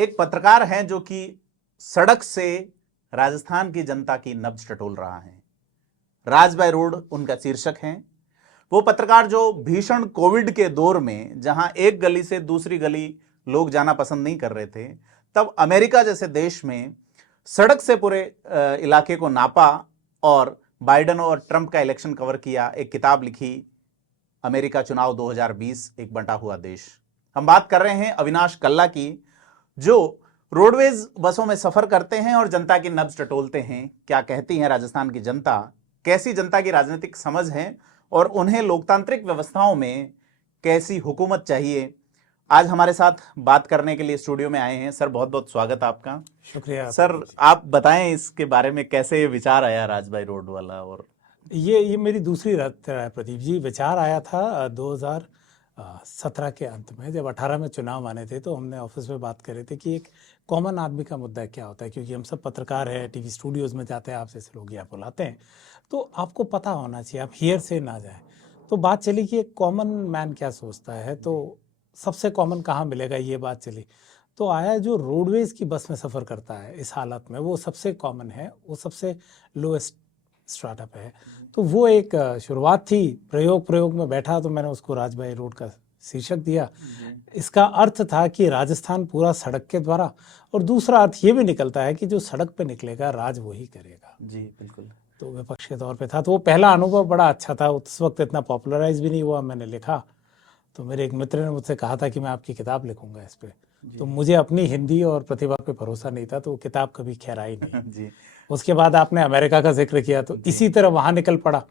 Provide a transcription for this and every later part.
एक पत्रकार हैं जो कि सड़क से राजस्थान की जनता की नब्ज टटोल रहा है। राज बाय रोड उनका शीर्षक है। वो पत्रकार जो भीषण कोविड के दौर में जहां एक गली से दूसरी गली लोग जाना पसंद नहीं कर रहे थे, तब अमेरिका जैसे देश में सड़क से पूरे इलाके को नापा और बाइडेन और ट्रंप का इलेक्शन कवर किया, एक किताब लिखी, अमेरिका चुनाव 2020 एक बंटा हुआ देश। हम बात कर रहे हैं अविनाश कल्ला की, जो रोडवेज बसों में सफर करते हैं और जनता की नब्ज टटोलते हैं। क्या कहती है राजस्थान की जनता, कैसी जनता की राजनीतिक समझ है और उन्हें लोकतांत्रिक व्यवस्थाओं में कैसी हुकूमत चाहिए। आज हमारे साथ बात करने के लिए स्टूडियो में आए हैं। सर, बहुत बहुत स्वागत आपका। शुक्रिया सर, आप बताएं इसके बारे में, कैसे ये विचार आया राज बाय रोड वाला। और ये मेरी दूसरी रात है प्रदीप जी। विचार आया था 2017 के अंत में, जब 18 में चुनाव आने थे, तो हमने ऑफिस में बात कर रहे थे कि एक कॉमन आदमी का मुद्दा क्या होता है, क्योंकि हम सब पत्रकार हैं, टीवी स्टूडियोज़ में जाते हैं, आप जैसे लोग यहाँ बुलाते हैं, तो आपको पता होना चाहिए, आप हियर से ना जाएं। तो बात चली कि एक कॉमन मैन क्या सोचता है, तो सबसे कॉमन कहाँ मिलेगा, ये बात चली। तो आया जो रोडवेज की बस में सफ़र करता है इस हालत में, वो सबसे कॉमन है, वो सबसे लोएस्ट स्टार्टअप है। तो वो एक शुरुआत थी, प्रयोग में बैठा, तो मैंने उसको राज बाय रोड का शीर्षक दिया। इसका अर्थ था कि राजस्थान पूरा सड़क के द्वारा, और दूसरा अर्थ ये भी निकलता है कि जो सड़क पे निकलेगा राज वही करेगा। जी बिल्कुल। तो विपक्ष के तौर पे था, तो वो पहला अनुभव बड़ा अच्छा था। उस वक्त इतना पॉपुलराइज भी नहीं हुआ। मैंने लिखा तो मेरे एक मित्र ने मुझसे कहा था कि मैं आपकी किताब लिखूंगा इस पे। तो मुझे अपनी हिंदी और प्रतिभा पे भरोसा नहीं था, तो वो किताब कभी खैराई नहीं। जी। उसके बाद आपने अमेरिका का जिक्र किया, तो इसी तरह वहां निकल पड़ा।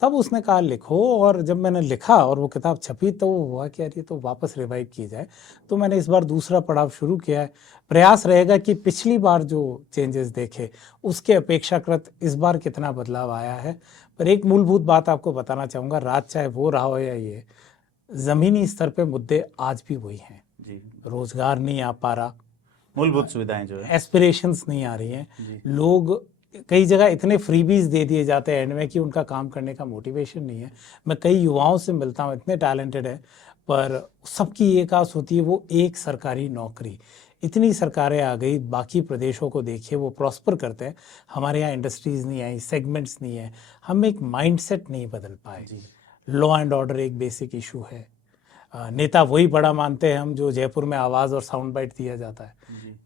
तब उसने कहा लिखो, और जब मैंने लिखा और वो किताब छपी, तो वो हुआ कि यार ये तो वापस रिवाइव की जाए। तो मैंने इस बार दूसरा पड़ाव शुरू किया है। प्रयास रहेगा कि पिछली बार जो चेंजेस देखे उसके अपेक्षाकृत इस बार कितना बदलाव आया है। पर एक मूलभूत बात आपको बताना चाहूँगा, राज चाहे वो रहा हो या ये, ज़मीनी स्तर पे मुद्दे आज भी वही हैं। जी। रोजगार नहीं आ पा रहा, मूलभूत सुविधाएं जो है, एस्पिरेशंस नहीं आ रही हैं। लोग कई जगह इतने फ्रीबीज दे दिए जाते हैं एंड में कि उनका काम करने का मोटिवेशन नहीं है। मैं कई युवाओं से मिलता हूँ, इतने टैलेंटेड है, पर सबकी एक आस होती है, वो एक सरकारी नौकरी। इतनी सरकारें आ गई, बाकी प्रदेशों को देखिए, वो प्रॉस्पर करते हैं, हमारे यहाँ इंडस्ट्रीज नहीं आई, सेगमेंट्स नहीं है, हम एक माइंडसेट नहीं बदल पाए। लॉ एंड ऑर्डर एक बेसिक इशू है। नेता वही बड़ा मानते हैं हम जो जयपुर में आवाज़ और साउंड बाइट दिया जाता है,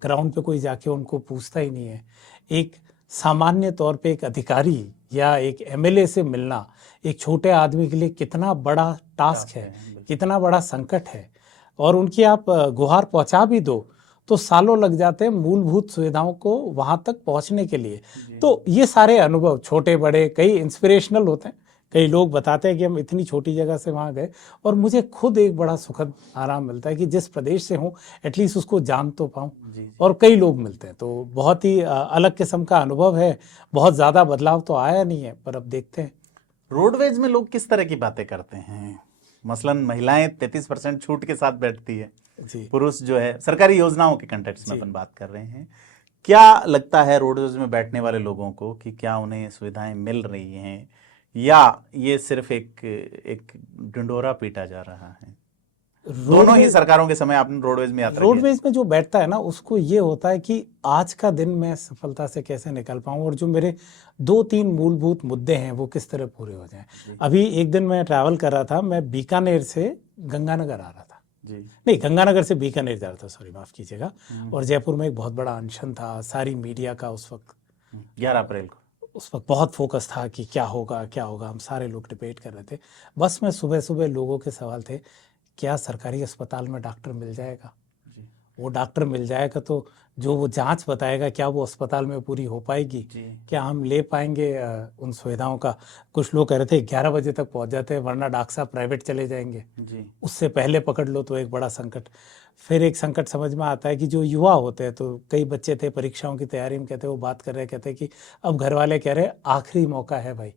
ग्राउंड पे कोई जाके उनको पूछता ही नहीं है। एक सामान्य तौर पे एक अधिकारी या एक एमएलए से मिलना एक छोटे आदमी के लिए कितना बड़ा टास्क है, कितना बड़ा संकट है, और उनकी आप गुहार पहुंचा भी दो तो सालों लग जाते हैं मूलभूत सुविधाओं को वहां तक पहुंचने के लिए। तो ये सारे अनुभव छोटे बड़े कई इंस्पिरेशनल होते हैं। कई लोग बताते हैं कि हम इतनी छोटी जगह से वहाँ गए, और मुझे खुद एक बड़ा सुखद आराम मिलता है कि जिस प्रदेश से हूँ एटलीस्ट उसको जान तो पाऊँ। और कई लोग मिलते हैं, तो बहुत ही अलग किस्म का अनुभव है। बहुत ज़्यादा बदलाव तो आया नहीं है, पर अब देखते हैं। रोडवेज में लोग किस तरह की बातें करते हैं? मसलन महिलाएं 33% छूट के साथ बैठती है, पुरुष जो है, सरकारी योजनाओं के कंटेक्स्ट में अपन बात कर रहे हैं। क्या लगता है रोडवेज में बैठने वाले लोगों को कि क्या उन्हें सुविधाएं मिल रही हैं, या ये सिर्फ एक ढिंढोरा पीटा जा रहा है? दोनों ही सरकारों के समय आपने रोडवेज में यात्रा रोडवेज में जो बैठता है ना, उसको ये होता है कि आज का दिन मैं सफलता से कैसे निकल पाऊं, और जो मेरे 2-3 मूलभूत मुद्दे हैं वो किस तरह पूरे हो जाएं। अभी एक दिन मैं ट्रैवल कर रहा था, मैं बीकानेर से गंगानगर आ रहा था। नहीं, गंगानगर से बीकानेर जा रहा था, सॉरी माफ कीजिएगा। और जयपुर में एक बहुत बड़ा अनशन था, सारी मीडिया का उस वक्त 11 अप्रैल को, उस वक्त बहुत फोकस था कि क्या होगा क्या होगा। हम सारे लोग डिबेट कर रहे थे। बस में सुबह सुबह लोगों के सवाल थे, क्या सरकारी अस्पताल में डॉक्टर मिल जाएगा? वो डॉक्टर मिल जाएगा तो जो वो जांच बताएगा क्या वो अस्पताल में पूरी हो पाएगी? क्या हम ले पाएंगे उन सुविधाओं का? कुछ लोग कह रहे थे 11 बजे तक पहुंच जाते हैं, वरना डॉक्टर साहब प्राइवेट चले जाएंगे, उससे पहले पकड़ लो तो एक बड़ा संकट। फिर एक संकट समझ में आता है कि जो युवा होते हैं, तो कई बच्चे थे परीक्षाओं की तैयारी में, कहते वो बात कर रहे, कहते कि अब घर वाले कह रहे आखिरी मौका है भाई,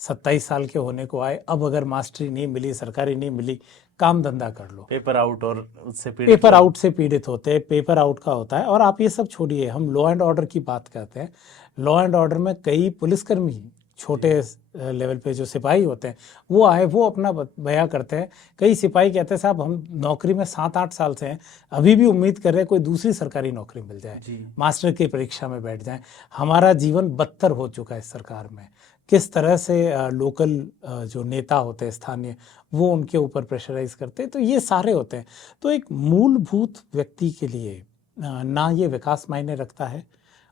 27 साल के होने को आए, अब अगर मास्टरी नहीं मिली, सरकारी नहीं मिली, काम धंधा कर लो। पेपर आउट और उससे पेपर आउट से पीड़ित होते हैं, पेपर आउट का होता है। और आप ये सब छोड़िए, हम लॉ एंड ऑर्डर की बात करते हैं। लॉ एंड ऑर्डर में कई पुलिसकर्मी छोटे लेवल पे जो सिपाही होते हैं वो आए, वो अपना बयां करते हैं। कई सिपाही कहते हैं साहब हम नौकरी में 7-8 साल से हैं, अभी भी उम्मीद कर रहे हैं कोई दूसरी सरकारी नौकरी मिल जाए, मास्टर की परीक्षा में बैठ जाएं। हमारा जीवन बदतर हो चुका है इस सरकार में। किस तरह से लोकल जो नेता होते हैं स्थानीय, वो उनके ऊपर प्रेशराइज करते हैं, तो ये सारे होते हैं। तो एक मूलभूत व्यक्ति के लिए ना ये विकास मायने रखता है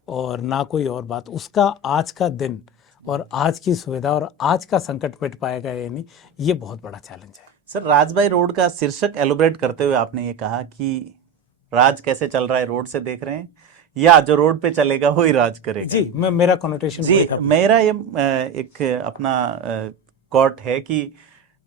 और ना कोई और बात। उसका आज का दिन और आज की सुविधा और आज का संकट मिट पाएगा या नहीं, ये बहुत बड़ा चैलेंज है। सर, राजबाई रोड का शीर्षक एलोबरेट करते हुए आपने ये कहा कि राज कैसे चल रहा है रोड से देख रहे हैं, या जो रोड पे चलेगा वही राज करेगा। जी, मेरा कॉनोटेशन जी, मेरा ये एक अपना कोट है कि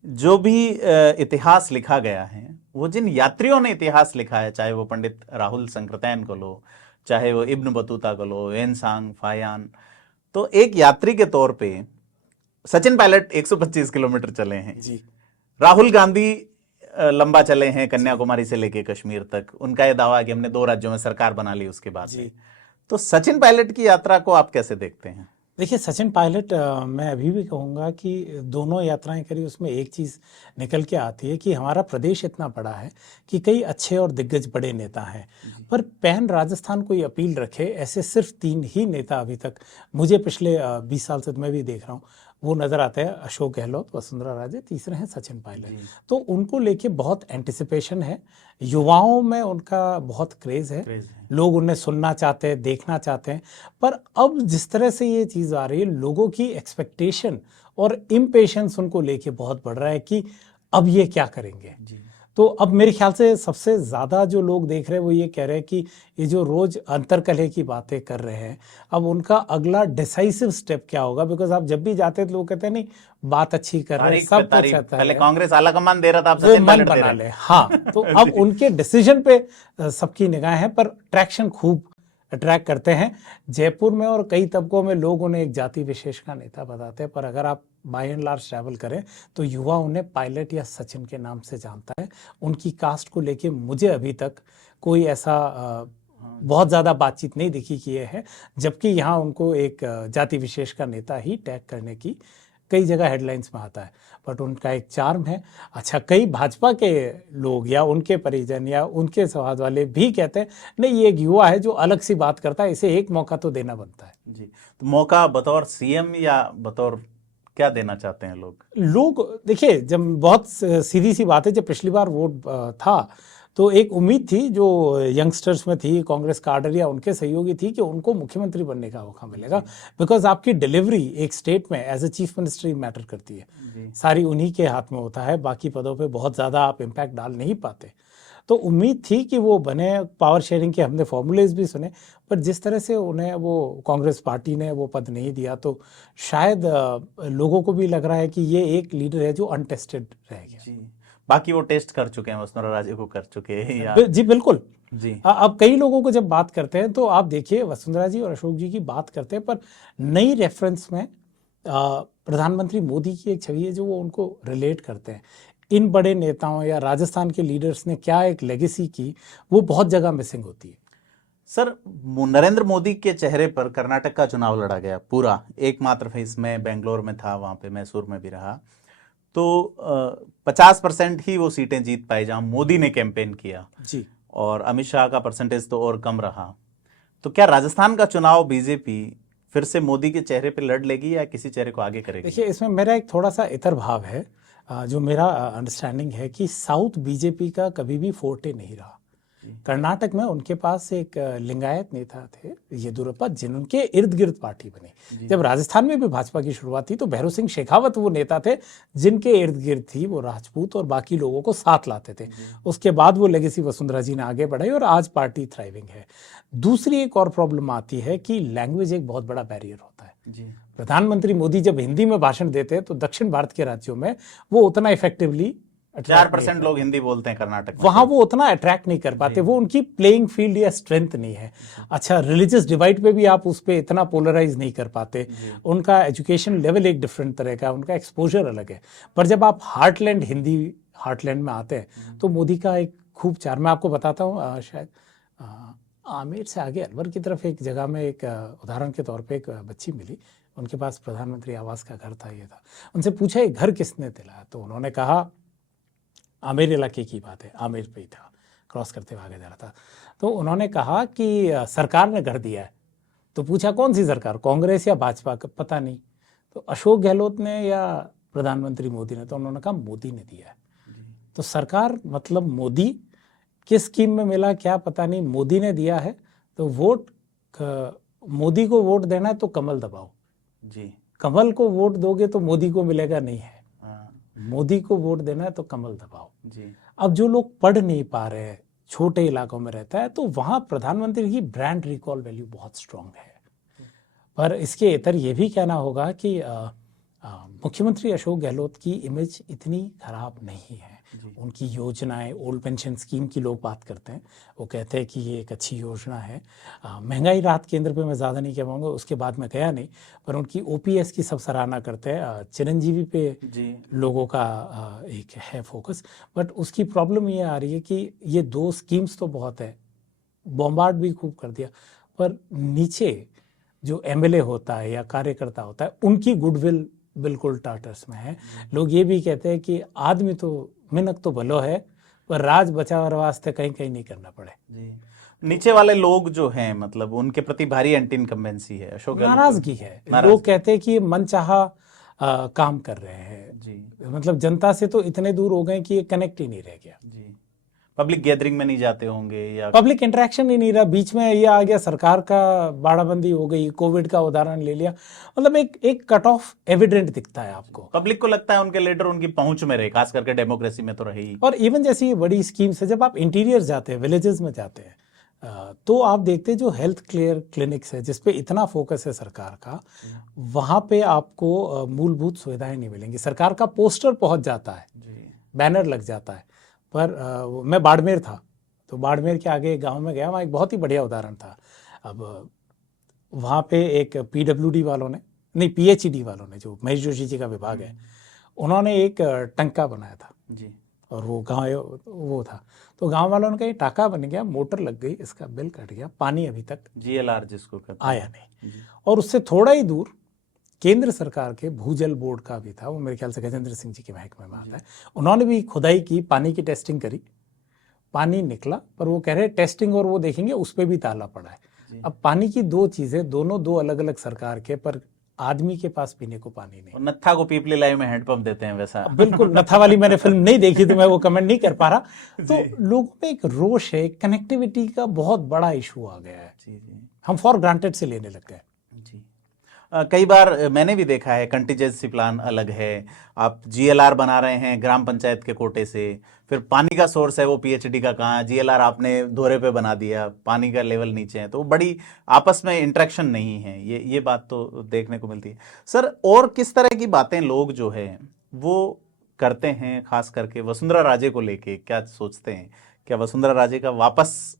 जो भी इतिहास लिखा गया है, वो जिन यात्रियों ने इतिहास लिखा है, चाहे वो पंडित राहुल संकृतैन को लो, चाहे वो इब्न बतूता को लो, वेनसांग फायान, तो एक यात्री के तौर पे सचिन पायलट 125 किलोमीटर चले हैं जी, राहुल गांधी लंबा चले हैं कन्याकुमारी से लेके कश्मीर तक। उनका यह दावा है कि हमने 2 राज्यों में सरकार बना ली उसके बाद में। तो सचिन पायलट की यात्रा को आप कैसे देखते हैं? देखिए, सचिन पायलट मैं अभी भी कहूँगा कि दोनों यात्राएं करी, उसमें एक चीज़ निकल के आती है कि हमारा प्रदेश इतना बड़ा है कि कई अच्छे और दिग्गज बड़े नेता हैं, पर पैन राजस्थान कोई अपील रखे ऐसे सिर्फ 3 ही नेता अभी तक मुझे पिछले 20 साल से मैं भी देख रहा हूँ, वो नज़र आते हैं। अशोक गहलोत, वसुंधरा राजे, तीसरे हैं सचिन पायलट। तो उनको लेके बहुत एंटिसिपेशन है, युवाओं में उनका बहुत क्रेज़ है, लोग उन्हें सुनना चाहते हैं, देखना चाहते हैं। पर अब जिस तरह से ये चीज़ आ रही है, लोगों की एक्सपेक्टेशन और इम्पेशंस उनको लेके बहुत बढ़ रहा है कि अब ये क्या करेंगे। तो अब मेरे ख्याल से सबसे ज़्यादा जो लोग देख रहे हैं वो ये कह रहे हैं कि ये जो रोज़ अंतरकलह की बातें कर रहे हैं, अब उनका अगला डिसाइसिव स्टेप क्या होगा। बिकॉज आप जब भी जाते हैं तो लोग कहते हैं नहीं बात अच्छी कर रहे हैं, सब कुछ अच्छा है, पहले कांग्रेस आला कमान दे रहा था, आप वो मन बना ले। हाँ, तो अब उनके डिसीजन पे सबकी निगाह है, पर ट्रैक्शन खूब अट्रैक्ट करते हैं। जयपुर में और कई तबकों में लोग उन्हें एक जाति विशेष का नेता बताते हैं, पर अगर आप बाय एंड लार्ज ट्रैवल करें तो युवा उन्हें पायलट या सचिन के नाम से जानता है। उनकी कास्ट को लेके मुझे अभी तक कोई ऐसा बहुत ज़्यादा बातचीत नहीं दिखी कि ये है, जबकि यहाँ उनको एक जाति विशेष का नेता ही टैग करने की कई जगह हेडलाइंस में आता है। बट उनका एक चार्म है। अच्छा, कई भाजपा के लोग या उनके परिजन या उनके समाज वाले भी कहते हैं नहीं, ये एक युवा है जो अलग सी बात करता है, इसे एक मौका तो देना बनता है। जी, तो मौका बतौर सीएम या बतौर क्या देना चाहते हैं लोग? देखिए, जब बहुत सीधी सी बात है, जब पिछली बार वोट था तो एक उम्मीद थी जो यंगस्टर्स में थी, कांग्रेस कार्डर या उनके सहयोगी थी, कि उनको मुख्यमंत्री बनने का मौका मिलेगा। बिकॉज आपकी डिलीवरी एक स्टेट में as a chief minister matter करती है, सारी उन्हीं के हाथ में होता है, बाकी पदों पे बहुत ज़्यादा आप इम्पैक्ट डाल नहीं पाते। तो उम्मीद थी कि वो बने, पावर शेयरिंग के हमने फॉर्मूलेज भी सुने, पर जिस तरह से उन्हें वो कांग्रेस पार्टी ने वो पद नहीं दिया, तो शायद लोगों को भी लग रहा है कि ये एक लीडर है जो अनटेस्टेड रह गया। बाकी वो टेस्ट कर चुके हैं, वसुंधरा राजे को कर चुके हैं या... जी बिल्कुल जी। अब कई लोगों को जब बात करते हैं तो आप देखिए, वसुंधरा जी और अशोक जी की बात करते हैं, पर नई रेफरेंस में प्रधानमंत्री मोदी की एक छवि है जो वो उनको रिलेट करते हैं। इन बड़े नेताओं या राजस्थान के लीडर्स ने क्या एक लेगेसी की, वो बहुत जगह मिसिंग होती है। सर, नरेंद्र मोदी के चेहरे पर कर्नाटक का चुनाव लड़ा गया पूरा, एकमात्र फेज में बेंगलोर में था, वहां पे मैसूर में भी रहा, तो 50% ही वो सीटें जीत पाई जहां मोदी ने कैंपेन किया जी, और अमित शाह का परसेंटेज तो और कम रहा। तो क्या राजस्थान का चुनाव बीजेपी फिर से मोदी के चेहरे पे लड़ लेगी या किसी चेहरे को आगे करेगी? देखिए, इसमें मेरा एक थोड़ा सा इतर भाव है, जो मेरा अंडरस्टैंडिंग है कि साउथ बीजेपी का कभी भी फोर्टे नहीं रहा। कर्नाटक में उनके पास एक लिंगायत नेता थे येदियुरप्पा, जिनके इर्द गिर्द पार्टी बनी। जब राजस्थान में भी भाजपा की शुरुआत थी तो भैरों सिंह शेखावत वो नेता थे जिनके इर्द गिर्द थी, वो राजपूत और बाकी लोगों को साथ लाते थे। उसके बाद वो लेगेसी वसुंधरा जी ने आगे बढ़ाई और आज पार्टी थ्राइविंग है। दूसरी एक और प्रॉब्लम आती है कि लैंग्वेज एक बहुत बड़ा बैरियर होता है। प्रधानमंत्री मोदी जब हिंदी में भाषण देते हैं तो दक्षिण भारत के राज्यों में वो उतना इफेक्टिवली 4% लोग हिंदी बोलते हैं कर्नाटक में, वहां वो उतना अट्रैक्ट नहीं कर पाते, वो उनकी प्लेइंग फील्ड या स्ट्रेंथ नहीं है। अच्छा, रिलीजियस डिवाइड पे भी आप उस पर इतना पोलराइज नहीं कर पाते, उनका एजुकेशन लेवल एक डिफरेंट तरह का, उनका एक्सपोजर अलग है। पर जब आप हार्टलैंड, हिंदी हार्टलैंड में आते हैं तो मोदी का एक खूब चार, मैं आपको बताता हूँ, शायद आमेर से आगे अलवर की तरफ एक जगह में एक उदाहरण के तौर पे एक बच्ची मिली, उनके पास प्रधानमंत्री आवास का घर था, ये था। उनसे पूछा ये घर किसने दिलाया, तो उन्होंने कहा आमेर इलाके की बात है, आमेर पे ही था, क्रॉस करते हुए आगे जा रहा था। तो उन्होंने कहा कि सरकार ने घर दिया है। तो पूछा कौन सी सरकार, कांग्रेस या भाजपा, पता नहीं। तो अशोक गहलोत ने या प्रधानमंत्री मोदी ने, तो उन्होंने कहा मोदी ने दिया है। तो सरकार मतलब मोदी, किस स्कीम में मिला क्या पता नहीं, मोदी ने दिया है। तो वोट, मोदी को वोट देना है तो कमल दबाओ जी, कमल को वोट दोगे तो मोदी को मिलेगा नहीं है, हाँ, मोदी को वोट देना है तो कमल दबाओ जी, अब जो लोग पढ़ नहीं पा रहे हैं, छोटे इलाकों में रहता है, तो वहां प्रधानमंत्री की ब्रांड रिकॉल वैल्यू बहुत स्ट्रांग है। पर इसके इतर ये भी कहना होगा कि मुख्यमंत्री अशोक गहलोत की इमेज इतनी खराब नहीं है। उनकी योजनाएं, ओल्ड पेंशन स्कीम की लोग बात करते हैं, वो कहते हैं कि ये एक अच्छी योजना है। महंगाई राहत केंद्र पे मैं ज़्यादा नहीं कह पाऊँगा, उसके बाद मैं गया नहीं, पर उनकी ओपीएस की सब सराहना करते हैं। चिरंजीवी पे लोगों का एक है फोकस, बट उसकी प्रॉब्लम ये आ रही है कि ये 2 स्कीम्स तो बहुत है, बॉम्बार्ड भी खूब कर दिया, पर नीचे जो एमएलए होता है या कार्यकर्ता होता है, उनकी गुडविल बिल्कुल टाटर्स में है। लोग ये भी कहते हैं कि आदमी तो मिनक तो भलो है, पर राज बचाव वास्ते कहीं कहीं नहीं करना पड़े। जी। नीचे वाले लोग जो हैं, मतलब उनके प्रति भारी एंटी इनकम्बेंसी है, अशोक गहलोत नाराजगी है। लोग कहते हैं कि ये मनचाहा काम कर रहे हैं जी, मतलब जनता से तो इतने दूर हो गए कि ये कनेक्ट ही नहीं रह गया जी। पब्लिक गैदरिंग में नहीं जाते होंगे, या पब्लिक इंटरेक्शन ही नहीं रहा। बीच में ये आ गया, सरकार का बाड़ाबंदी हो गई, कोविड का उदाहरण ले लिया, मतलब एक कट ऑफ एविडेंट दिखता है आपको। पब्लिक को लगता है उनके लीडर उनकी पहुंच में रहे, खास करके डेमोक्रेसी में तो रहे ही। और इवन जैसी ये बड़ी स्कीम्स है, जब आप इंटीरियर जाते हैं, विलेजेस में जाते हैं, तो आप देखते हैं जो हेल्थ केयर क्लिनिक्स है जिसपे इतना फोकस है सरकार का, वहां पे आपको मूलभूत सुविधाएं नहीं मिलेंगी। सरकार का पोस्टर पहुंच जाता है, बैनर लग जाता है, पर मैं बाड़मेर था, तो बाड़मेर के आगे एक गांव में गया, वहाँ एक बहुत ही बढ़िया उदाहरण था। अब वहाँ पे एक पीडब्ल्यूडी वालों ने, नहीं पीएचईडी वालों ने, जो महेश जोशी जी का विभाग है, उन्होंने एक टंका बनाया था जी, और वो गाँव वो था, तो गांव वालों ने कहा ये टाका बन गया, मोटर लग गई, इसका बिल कट गया, पानी अभी तक जीएलआर जिसको कहते हैं आया नहीं। और उससे थोड़ा ही दूर केंद्र सरकार के भूजल बोर्ड का भी था, वो मेरे ख्याल से गजेंद्र सिंह जी के महकमे में आता है, उन्होंने भी खुदाई की, पानी की टेस्टिंग करी, पानी निकला, पर वो कह रहे टेस्टिंग और वो देखेंगे, उस पर भी ताला पड़ा है। अब पानी की 2 चीजें, दोनों 2 अलग अलग सरकार के, पर आदमी के पास पीने को पानी नहीं। नत्था को पीपली लाइव में हैंडपंप देते हैं वैसा। बिल्कुल, नत्था वाली मैंने फिल्म नहीं देखी तो मैं वो कमेंट नहीं कर पा रहा। तो लोगों में एक रोष है, कनेक्टिविटी का बहुत बड़ा इशू आ गया है, हम फॉर ग्रांटेड से लेने लग गए जी। कई बार मैंने भी देखा है, कंटीजेंसी प्लान अलग है, आप जीएलआर बना रहे हैं ग्राम पंचायत के कोटे से, फिर पानी का सोर्स है वो पीएचडी का कहाँ, जीएलआर आपने दोहरे पे बना दिया, पानी का लेवल नीचे है, तो बड़ी आपस में इंटरेक्शन नहीं है, ये बात तो देखने को मिलती है। सर, और किस तरह की बातें लोग जो है वो करते हैं, खास करके वसुंधरा राजे को लेके क्या सोचते हैं? क्या वसुंधरा राजे का वापस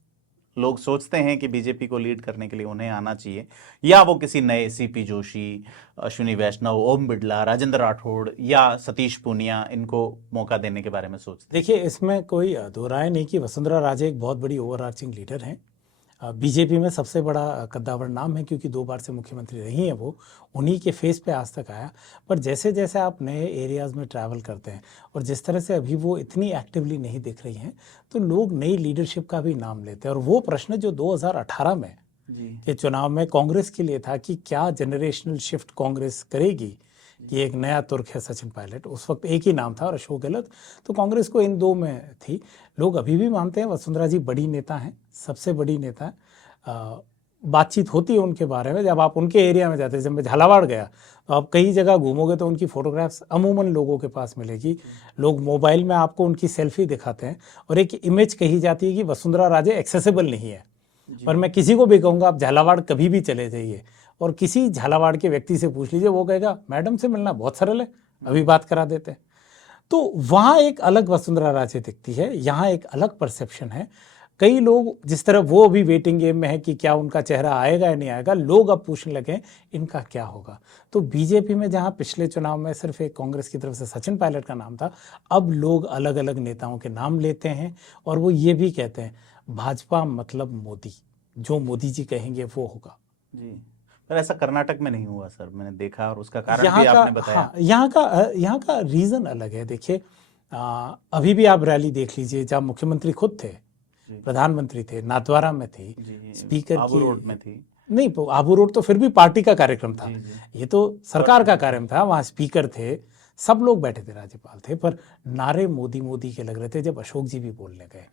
लोग सोचते हैं कि बीजेपी को लीड करने के लिए उन्हें आना चाहिए, या वो किसी नए सीपी जोशी, अश्विनी वैष्णव, ओम बिड़ला, राजेंद्र राठौड़ या सतीश पूनिया, इनको मौका देने के बारे में सोचते हैं? देखिए, इसमें कोई दो राय नहीं कि वसुंधरा राजे एक बहुत बड़ी ओवरआर्चिंग लीडर हैं, बीजेपी में सबसे बड़ा कद्दावर नाम है, क्योंकि 2 बार से मुख्यमंत्री रही हैं वो, उन्हीं के फेस पे आज तक आया। पर जैसे जैसे आप नए एरियाज़ में ट्रैवल करते हैं और जिस तरह से अभी वो इतनी एक्टिवली नहीं दिख रही हैं, तो लोग नई लीडरशिप का भी नाम लेते हैं। और वो प्रश्न जो 2018 में के चुनाव में कांग्रेस के लिए था कि क्या जनरेशनल शिफ्ट कांग्रेस करेगी, कि एक नया तुर्क है सचिन पायलट, उस वक्त एक ही नाम था और अशोक गहलोत, तो कांग्रेस को इन 2 में थी। लोग अभी भी मानते हैं वसुंधरा जी बड़ी नेता हैं, सबसे बड़ी नेता। बातचीत होती है उनके बारे में, जब आप उनके एरिया में जाते हैं, जब मैं झालावाड़ गया तो आप कई जगह घूमोगे तो उनकी फोटोग्राफ्स अमूमन लोगों के पास मिलेगी, लोग मोबाइल में आपको उनकी सेल्फी दिखाते हैं, और एक इमेज कही जाती है कि वसुंधरा राजे एक्सेसिबल नहीं है। पर मैं किसी को भी कहूँगा आप झालावाड़ कभी भी चले जाइए और किसी झालावाड़ के व्यक्ति से पूछ लीजिए, वो कहेगा मैडम से मिलना बहुत सरल है, अभी बात करा देते हैं। तो वहाँ एक अलग वसुंधरा राजे दिखती है, यहाँ एक अलग परसेप्शन है। कई लोग, जिस तरह वो अभी वेटिंग गेम में है कि क्या उनका चेहरा आएगा या नहीं आएगा, लोग अब पूछने लगे इनका क्या होगा। तो बीजेपी में जहाँ पिछले चुनाव में सिर्फ एक कांग्रेस की तरफ से सचिन पायलट का नाम था, अब लोग अलग अलग नेताओं के नाम लेते हैं, और वो ये भी कहते हैं भाजपा मतलब मोदी, जो मोदी जी कहेंगे वो होगा। जी, पर ऐसा कर्नाटक में नहीं हुआ सर, मैंने देखा, और उसका कारण यहाँ भी का, आपने बताया। हाँ, यहाँ का रीजन अलग है। देखिए, अभी भी आप रैली देख लीजिए, जहाँ मुख्यमंत्री खुद थे, जी प्रधानमंत्री थे, नाथद्वारा में थी, जी, स्पीकर आबू की, रोड में थी। नहीं, आबू रोड तो फिर भी पार्टी का कार्यक्रम था, जी जी, ये तो सरकार का कार्यक्रम था, वहाँ स्पीकर थे, सब लोग बैठे थे, राज्यपाल थे, पर नारे मोदी मोदी के लग रहे थे जब अशोक जी भी बोलने गए।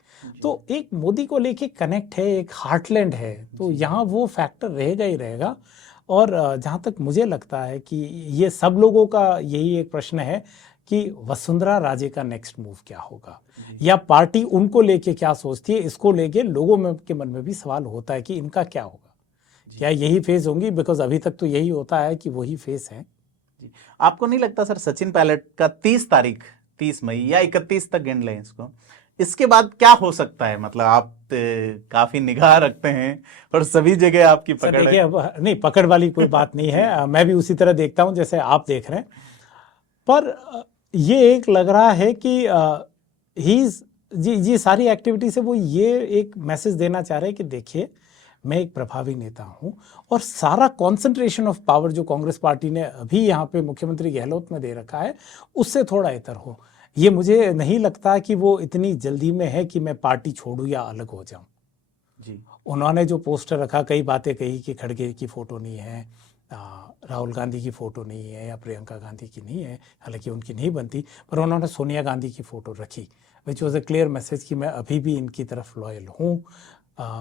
तो एक मोदी को लेके कनेक्ट है, एक हार्टलैंड है, तो यहाँ वो फैक्टर रहेगा ही रहेगा। और जहाँ तक मुझे लगता है कि ये सब लोगों का यही एक प्रश्न है कि वसुंधरा राजे का नेक्स्ट मूव क्या होगा, या पार्टी उनको लेके क्या सोचती है, इसको लेके लोगों में के मन में भी सवाल होता है कि इनका क्या होगा, क्या यही फेस होंगी, बिकॉज अभी तक तो यही होता है कि वही फेस है। जी। आपको नहीं लगता सर सचिन पायलट का 30 मई या 31 तक गिन लें इसको, इसके बाद क्या हो सकता है? मतलब आप काफी निगाह रखते हैं और सभी जगह आपकी सर पकड़ देखिए, है। अब नहीं, पकड़ वाली कोई बात नहीं है, मैं भी उसी तरह देखता हूं जैसे आप देख रहे हैं, पर ये एक लग रहा है कि ही जी सारी एक्टिविटी से वो ये एक मैसेज देना चाह रहे हैं कि देखिए, मैं एक प्रभावी नेता हूं, और सारा कॉन्सेंट्रेशन ऑफ पावर जो कांग्रेस पार्टी ने अभी यहाँ पे मुख्यमंत्री गहलोत में दे रखा है, उससे थोड़ा इतर हो। ये मुझे नहीं लगता कि वो इतनी जल्दी में है कि मैं पार्टी छोड़ूं या अलग हो जाऊं। जी उन्होंने जो पोस्टर रखा, कई बातें कही कि खड़गे की फोटो नहीं है, राहुल गांधी की फोटो नहीं है, या प्रियंका गांधी की नहीं है, हालांकि उनकी नहीं बनती, पर उन्होंने सोनिया गांधी की फोटो रखी, which was a clear message कि मैं अभी भी इनकी तरफ लॉयल हूँ।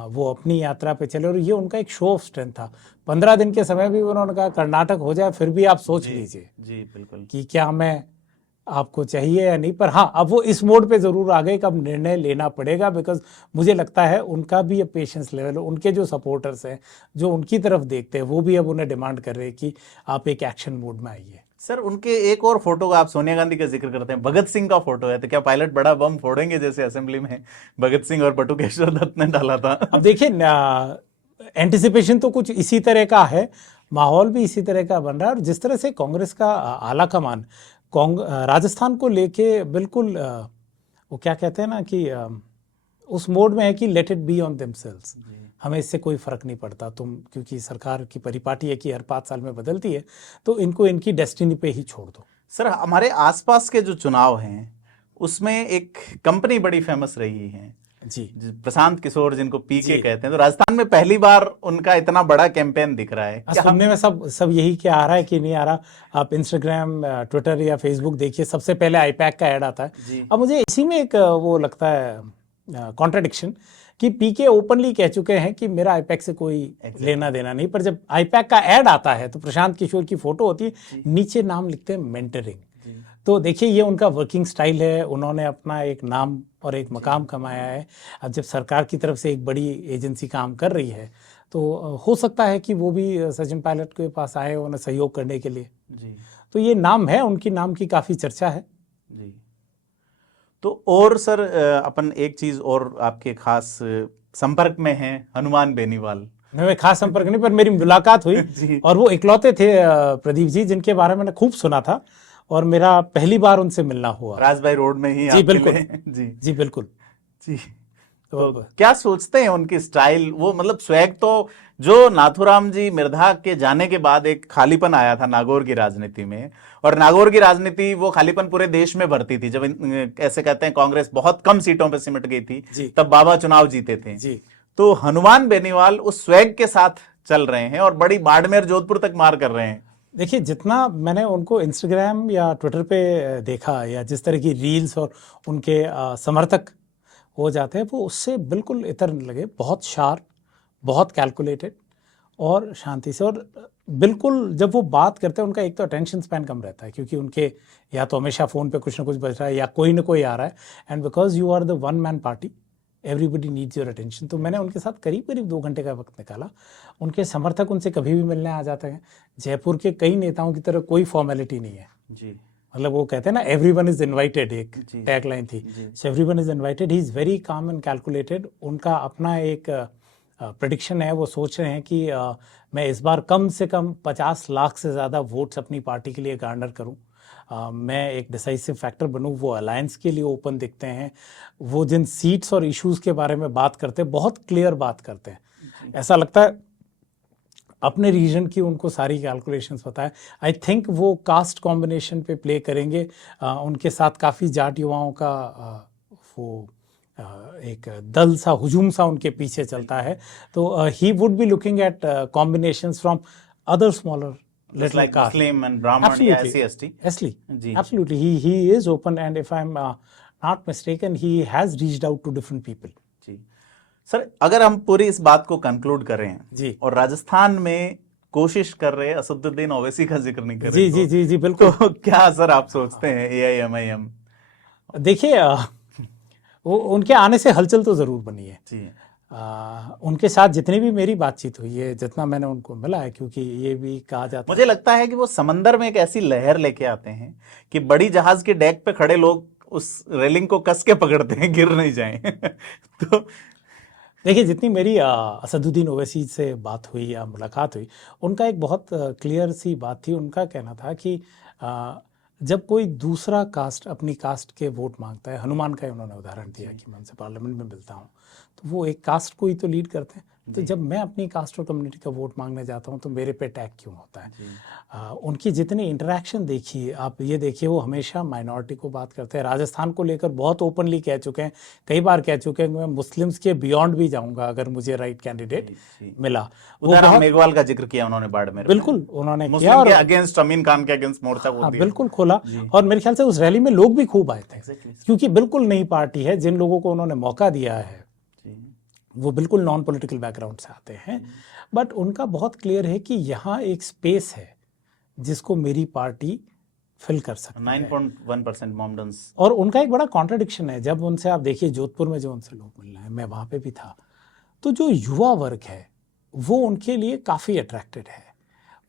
वो अपनी यात्रा पे चले, और ये उनका एक शो ऑफ स्ट्रेंथ था। 15 दिन के समय भी उन्होंने कहा कर्नाटक हो जाए, फिर भी आप सोच लीजिए जी बिल्कुल कि क्या मैं आपको चाहिए या नहीं। पर हाँ, अब वो इस मोड पे जरूर आ गए कि अब निर्णय लेना पड़ेगा, बिकॉज मुझे लगता है उनका भी अब पेशेंस लेवल, उनके जो सपोर्टर्स हैं जो उनकी तरफ देखते हैं, वो भी अब उन्हें डिमांड कर रहे हैं कि आप एक एक्शन मोड में आइए। सर। उनके एक और फोटो का, आप सोनिया गांधी का जिक्र करते हैं, भगत सिंह का फोटो है, तो क्या पायलट बड़ा बम फोड़ेंगे जैसे असेंबली में भगत सिंह और बटुकेश्वर दत्त ने डाला था? अब देखिए, एंटिसिपेशन तो कुछ इसी तरह का है, माहौल भी इसी तरह का बन रहा है, और जिस तरह से कांग्रेस का आला कमान राजस्थान को लेके बिल्कुल वो क्या कहते हैं ना कि उस मोड में है कि let it be on themselves, हमें इससे कोई फर्क नहीं पड़ता, तुम, क्योंकि सरकार की परिपाटी है कि हर 5 साल में बदलती है, तो इनको इनकी डेस्टिनी पे ही छोड़ दो। सर, हमारे आसपास के जो चुनाव हैं उसमें एक कंपनी बड़ी फेमस रही है जी, प्रशांत किशोर, जिनको पीके कहते हैं, तो राजस्थान में पहली बार उनका इतना बड़ा कैंपेन दिख रहा है। सुनने में सब यही क्या आ रहा है कि नहीं आ रहा, आप इंस्टाग्राम, ट्विटर या फेसबुक देखिए, सबसे पहले आईपैक का ऐड आता है। अब मुझे इसी में एक वो लगता है कॉन्ट्राडिक्शन कि पीके ओपनली कह चुके हैं कि मेरा आईपैक से कोई लेना देना नहीं, पर जब आईपैक का ऐड आता है तो प्रशांत किशोर की फोटो होती है, नीचे नाम लिखते हैं मेंटरिंग। तो देखिए, ये उनका वर्किंग स्टाइल है, उन्होंने अपना एक नाम और एक मकाम कमाया है। अब जब सरकार की तरफ से एक बड़ी एजेंसी काम कर रही है, तो हो सकता है कि वो भी सचिन पायलट के पास आए उन्हें सहयोग करने के लिए। तो ये नाम है, उनकी नाम की काफ़ी चर्चा है जी। तो और सर, अपन एक चीज़ और आपके खास संपर्क में हैं, हनुमान बेनीवाल। मैं खास संपर्क नहीं, पर मेरी मुलाकात हुई और वो इकलौते थे प्रदीप जी जिनके बारे में मैंने खूब सुना था, और मेरा पहली बार उनसे मिलना हुआ राजभाई रोड में ही। जी बिल्कुल जी बिल्कुल जी। तो क्या सोचते हैं उनकी स्टाइल, वो मतलब स्वैग, तो जो नाथूराम जी मिर्धा के जाने के बाद एक खालीपन आया था नागौर की राजनीति में, और नागौर की राजनीति वो खालीपन पूरे देश में भरती थी। जब ऐसे कहते हैं कांग्रेस बहुत कम सीटों पर सिमट गई थी, तब बाबा चुनाव जीते थे जी। तो हनुमान बेनीवाल उस स्वैग के साथ चल रहे हैं और बड़ी बाड़मेर जोधपुर तक मार कर रहे हैं। देखिए, जितना मैंने उनको इंस्टाग्राम या ट्विटर पे देखा, या जिस तरह की रील्स और उनके समर्थक हो जाते हैं, वो उससे बिल्कुल इतर लगे। बहुत शार्प, बहुत कैलकुलेटेड और शांति से, और बिल्कुल जब वो बात करते हैं, उनका एक तो अटेंशन स्पैन कम रहता है, क्योंकि उनके या तो हमेशा फ़ोन पे कुछ ना कुछ बज रहा है या कोई ना कोई आ रहा है, and because you are the one man party, everybody needs your attention. तो मैंने उनके साथ करीब 2 घंटे का वक्त निकाला। उनके समर्थक उनसे कभी भी मिलने आ जाते हैं। जयपुर के कई नेताओं की तरह कोई फॉर्मेलिटी नहीं है जी। मतलब वो कहते हैं ना, एवरीवन इज इनवाइटेड, एक टैगलाइन थी, so everyone is invited. He is very calm and calculated. उनका अपना एक प्रेडिक्शन है, वो सोच रहे हैं कि मैं इस बार कम से कम 50 लाख से ज़्यादा वोट्स अपनी पार्टी के लिए गार्नर करूं, मैं एक डिसाइसिव फैक्टर बनूं। वो अलायंस के लिए ओपन दिखते हैं। वो जिन सीट्स और इश्यूज़ के बारे में बात करते हैं, बहुत क्लियर बात करते हैं। ऐसा लगता है अपने रीजन की उनको सारी कैलकुलेशंस पता है। आई थिंक वो कास्ट कॉम्बिनेशन पे प्ले करेंगे। उनके साथ काफ़ी जाट युवाओं का वो एक दल सा हुजूम सा उनके पीछे चलता है। तो he would be looking at combinations from other smaller Just like Muslim and Brahman या SC/ST. जी। Absolutely. He is open, and if I'm not mistaken, he has reached out to different people. जी sir, अगर हम पूरी इस बात को conclude करें जी और राजस्थान में कोशिश कर रहे असदुद्दीन ओवैसी का जिक्र नहीं करें जी जी जी जी बिल्कुल। तो क्या सर आप सोचते हैं AIMIM? देखिए वो उनके आने से हलचल तो जरूर बनी है जी। उनके साथ जितनी भी मेरी बातचीत हुई है, जितना मैंने उनको मिला है, क्योंकि ये भी कहा जाता मुझे लगता है कि वो समंदर में एक ऐसी लहर लेके आते हैं कि बड़ी जहाज के डेक पे खड़े लोग उस रेलिंग को कस के पकड़ते हैं, गिर नहीं जाएं। तो देखिए, जितनी मेरी असदुद्दीन ओवैसी से बात हुई या मुलाकात हुई, उनका एक बहुत क्लियर सी बात थी। उनका कहना था कि जब कोई दूसरा कास्ट अपनी कास्ट के वोट मांगता है, हनुमान का उन्होंने उदाहरण दिया कि मैं उनसे पार्लियामेंट में मिलता हूँ, तो वो एक कास्ट को ही तो लीड करते हैं। तो जब मैं अपनी कास्ट और कम्युनिटी का वोट मांगने जाता हूँ तो मेरे पे अटैक क्यों होता है? उनकी जितनी इंटरेक्शन देखी, आप ये देखिए, वो हमेशा माइनॉरिटी को बात करते हैं। राजस्थान को लेकर बहुत ओपनली कह चुके हैं, कई बार कह चुके हैं कि मैं मुस्लिम्स के बियॉन्ड भी जाऊंगा अगर मुझे राइट कैंडिडेट मिला। उधर मेघवाल का जिक्र किया उन्होंने बाड़मेर, बिल्कुल उन्होंने किया, और अगेंस्ट अमीन खान के अगेंस्ट मोर्चा बोल दिया, बिल्कुल खोला। और मेरे ख्याल से उस रैली में लोग भी खूब आए थे, क्योंकि बिल्कुल नई पार्टी है। जिन लोगों को उन्होंने मौका दिया है वो बिल्कुल नॉन पॉलिटिकल बैकग्राउंड से आते हैं, बट उनका बहुत क्लियर है कि यहाँ एक स्पेस है जिसको मेरी पार्टी फिल कर सकती है। 9.1% मोमडन्स। और उनका एक बड़ा कॉन्ट्रडिक्शन है, जब उनसे आप देखिए जोधपुर में जो उनसे लोग मिल रहे हैं, मैं वहाँ पे भी था, तो जो युवा वर्ग है वो उनके लिए काफ़ी अट्रैक्टेड है।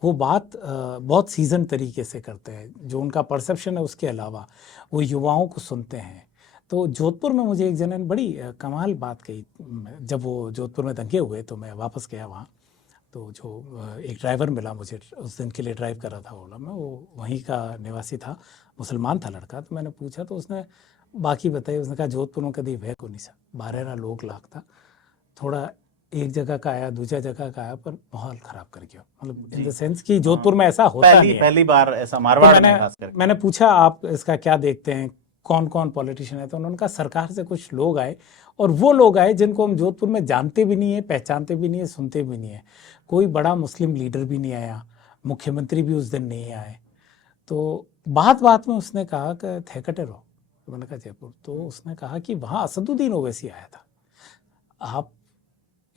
वो बात बहुत सीजन तरीके से करते हैं, जो उनका परसेप्शन है उसके अलावा वो युवाओं को सुनते हैं। तो जोधपुर में मुझे एक जने ने बड़ी कमाल बात कही। जब वो जोधपुर में दंगे हुए तो मैं वापस गया वहाँ, तो जो एक ड्राइवर मिला मुझे, उस दिन के लिए ड्राइव कर रहा था ओला में, वो वहीं का निवासी था, मुसलमान था लड़का। तो मैंने पूछा तो उसने बाकी बताई। उसने कहा जोधपुर में कभी वह को नहीं सा 12 लोग लाख था, थोड़ा एक जगह का आया, दूसरा जगह का आया, पर माहौल खराब कर गया। मतलब इन द सेंस कि जोधपुर में ऐसा होता नहीं है। पहली बार ऐसा मारवाड़ में खास करके। मैंने पूछा आप इसका क्या देखते हैं, कौन कौन पॉलिटिशियन है? तो उन्होंने कहा सरकार से कुछ लोग आए, और वो लोग आए जिनको हम जोधपुर में जानते भी नहीं है, पहचानते भी नहीं है, सुनते भी नहीं है। कोई बड़ा मुस्लिम लीडर भी नहीं आया, मुख्यमंत्री भी उस दिन नहीं आए। तो बात बात में उसने कहा कि थेकटे रहो, तो मैंने कहा जयपुर। तो उसने कहा कि वहाँ असदुद्दीन ओवैसी आया था, आप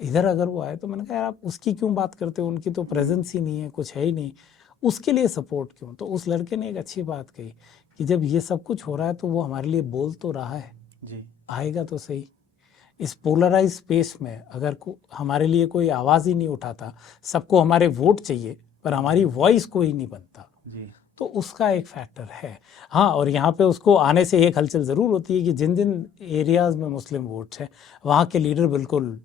इधर अगर वो आए, तो मैंने कहा यार आप उसकी क्यों बात करते हो, उनकी तो प्रेजेंस ही नहीं है, कुछ है ही नहीं, उसके लिए सपोर्ट क्यों? तो उस लड़के ने एक अच्छी बात कही कि जब ये सब कुछ हो रहा है तो वो हमारे लिए बोल तो रहा है जी, आएगा तो सही। इस पोलराइज स्पेस में अगर हमारे लिए कोई आवाज़ ही नहीं उठाता, सबको हमारे वोट चाहिए पर हमारी वॉइस कोई नहीं बनता जी, तो उसका एक फैक्टर है। हाँ, और यहाँ पे उसको आने से एक हलचल ज़रूर होती है कि जिन जिन एरियाज़ में मुस्लिम वोट्स हैं वहाँ के लीडर बिल्कुल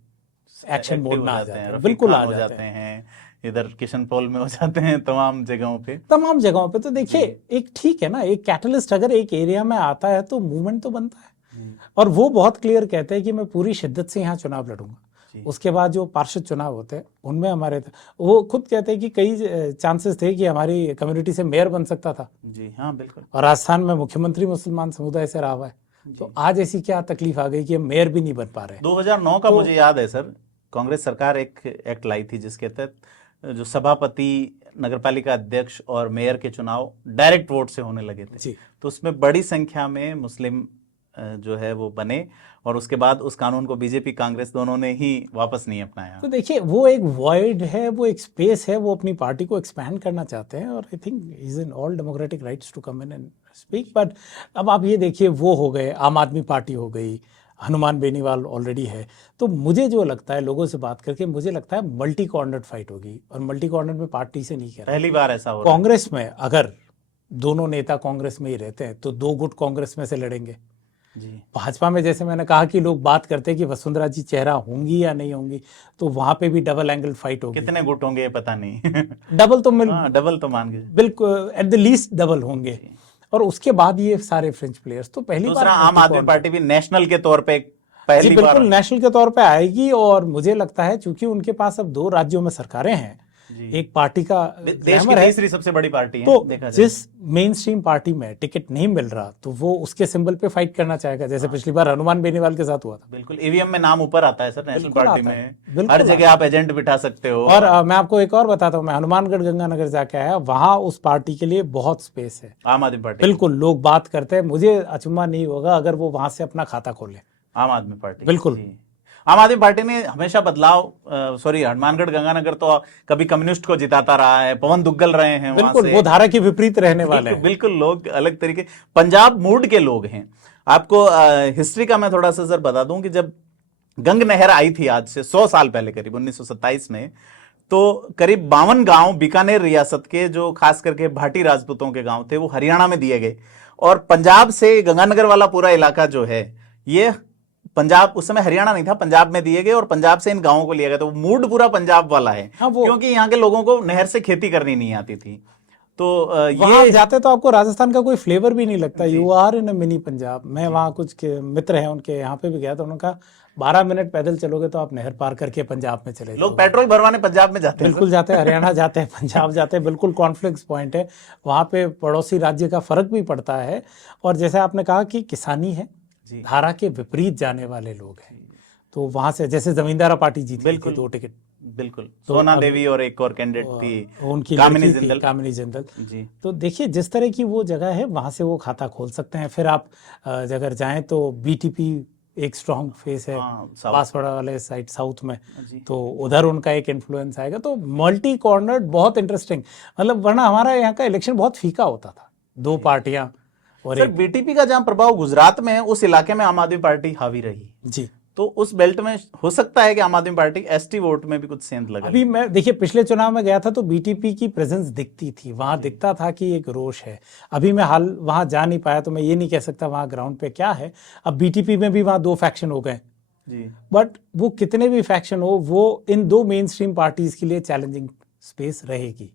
एक्शन मोड में आ जाते हैं, बिल्कुल आ जाते हैं। इधर किशनपोल में हो जाते हैं, तमाम जगहों पे। तो देखिए, एक ठीक है ना, एक कैटलिस्ट अगर एक एरिया में आता है तो मूवमेंट तो बनता है। और वो बहुत क्लियर कहते हैं कि मैं पूरी शिद्दत से यहाँ चुनाव लड़ूंगा। उसके बाद जो पार्षद चुनाव होते हैं उनमें हमारे वो खुद कहते हैं कि कई चांसेस थे कि हमारी कम्युनिटी से मेयर बन सकता था। जी हाँ, बिल्कुल। और राजस्थान में मुख्यमंत्री मुसलमान समुदाय से रहा हुआ है, तो आज ऐसी क्या तकलीफ आ गई कि हम मेयर भी नहीं बन पा रहे। 2009 का मुझे याद है सर, कांग्रेस सरकार एक एक्ट लाई थी जिसके तहत जो सभापति, नगरपालिका अध्यक्ष और मेयर के चुनाव डायरेक्ट वोट से होने लगे थे। तो उसमें बड़ी संख्या में मुस्लिम जो है वो बने, और उसके बाद उस कानून को बीजेपी कांग्रेस दोनों ने ही वापस नहीं अपनाया। तो देखिए, वो एक वॉइड है, वो एक स्पेस है, वो अपनी पार्टी को एक्सपैंड करना चाहते हैं, और I think is in all democratic rights to come in and speak. But अब आप ये देखिए, वो हो गए, आम आदमी पार्टी हो गई, हनुमान बेनीवाल ऑलरेडी है। तो मुझे जो लगता है, लोगों से बात करके मुझे लगता है मल्टी कॉर्नर फाइट होगी, और मल्टी कॉर्नर में पार्टी से नहीं कह रहा, पहली बार ऐसा हो रहा है। कांग्रेस में अगर दोनों नेता कांग्रेस में ही रहते हैं तो 2 गुट कांग्रेस में से लड़ेंगे जी। भाजपा में जैसे मैंने कहा कि लोग बात करते हैं कि वसुंधरा जी चेहरा होंगी या नहीं होंगी, तो वहां पे भी डबल एंगल फाइट होगी। कितने गुट होंगे ये पता नहीं। डबल तो डबल तो मान गए, बिल्कुल एट द लीस्ट डबल होंगे। और उसके बाद ये सारे फ्रेंच प्लेयर्स, तो पहली बार आम आदमी पार्टी भी नेशनल के तौर पे पहली बार बिल्कुल नेशनल के तौर पे आएगी। और मुझे लगता है चूंकि उनके पास अब 2 राज्यों में सरकारें हैं, जी। एक पार्टी का देश की ग्लैमर है। तीसरी सबसे बड़ी पार्टी है तो देखा जाए। जिस मेन स्ट्रीम पार्टी में टिकट नहीं मिल रहा तो वो उसके सिंबल पे फाइट करना चाहेगा, जैसे पिछली बार हनुमान बेनीवाल के साथ हुआ था। बिल्कुल, ईवीएम में नाम ऊपर आता है सर, नेशनल बिल्कुल पार्टी आता है, में बिल्कुल हर जगह आता आप एजेंट बिठा सकते हो। और मैं आपको एक और बताता हूँ, मैं हनुमानगढ़ गंगानगर जाके आया, वहां उस पार्टी के लिए बहुत स्पेस है। आम आदमी पार्टी, बिल्कुल लोग बात करते हैं, मुझे अचंभा नहीं होगा अगर वो वहां से अपना खाता खोले। आम आदमी पार्टी, बिल्कुल। जी। आम आदमी पार्टी ने हमेशा बदलाव, सॉरी हनुमानगढ़ गंगानगर तो कभी कम्युनिस्ट को जिताता रहा है, पवन दुग्गल रहे हैं वहां बिल्कुल से। वो धारा के विपरीत रहने वाले हैं। बिल्कुल लोग अलग तरीके, पंजाब मूड के लोग हैं। आपको हिस्ट्री का मैं थोड़ा सा सर बता दूं कि जब गंग नहर आई थी आज से 100 साल पहले, करीब 1927 में, तो करीब 52 गांव बीकानेर रियासत के, जो खास करके भाटी राजपूतों के गांव थे, वो हरियाणा में दिए गए। और पंजाब से गंगानगर वाला पूरा इलाका जो है, ये पंजाब, उस समय हरियाणा नहीं था, पंजाब में दिए गए और पंजाब से इन गांवों को लिया गया। तो मूड पूरा पंजाब वाला है। हाँ, क्योंकि यहाँ के लोगों को नहर से खेती करनी नहीं आती थी। तो वहां ये जाते तो आपको राजस्थान का कोई फ्लेवर भी नहीं लगता। You are in mini Punjab. मैं वहाँ कुछ मित्र हैं उनके यहाँ पे भी गया, तो उन्होंने कहा 12 मिनट पैदल चलोगे तो आप नहर पार करके पंजाब में चले लोग जाओगे। पेट्रोल भरवाने पंजाब में जाते हैं बिल्कुल जाते हैं, हरियाणा जाते हैं, पंजाब जाते हैं, बिल्कुल कॉन्फ्लिक्ट पॉइंट है वहाँ पे। पड़ोसी राज्य का फर्क भी पड़ता है। और जैसे आपने कहा कि किसानी है, धारा के विपरीत जाने वाले लोग हैं, तो वहां से जैसे जमींदारा पार्टी जीती थी 2 टिकट। बिल्कुल, सोना देवी और एक और कैंडिडेट थी, उनकी कामिनी लड़की थी, जिंदल। कामिनी जिंदल जी। तो देखिए जिस तरह की वो जगह है, वहां से वो खाता खोल सकते हैं। फिर आप अगर जाएं तो बीटीपी एक स्ट्रॉन्ग फेस है, बांसवाड़ा वाले साइड साउथ में, तो उधर उनका एक इन्फ्लुएंस आएगा। तो मल्टी कॉर्नर्ड बहुत इंटरेस्टिंग, मतलब वरना हमारा यहाँ का इलेक्शन बहुत फीका होता था, 2 पार्टियां। और सर बीटीपी का जहां प्रभाव गुजरात में है, उस इलाके में आम आदमी पार्टी हावी रही जी, तो उस बेल्ट में हो सकता है कि आम आदमी पार्टी एसटी वोट में भी कुछ सेंध लगा। अभी मैं देखिए पिछले चुनाव में गया था तो बीटीपी की प्रेजेंस दिखती थी, वहां दिखता था कि एक रोष है। अभी मैं हाल वहां जा नहीं पाया तो मैं ये नहीं कह सकता वहां ग्राउंड पे क्या है। अब बीटीपी में भी वहां 2 फैक्शन हो गए जी, बट वो कितने भी फैक्शन हो, वो इन 2 मेन स्ट्रीम पार्टीज के लिए चैलेंजिंग स्पेस रहेगी।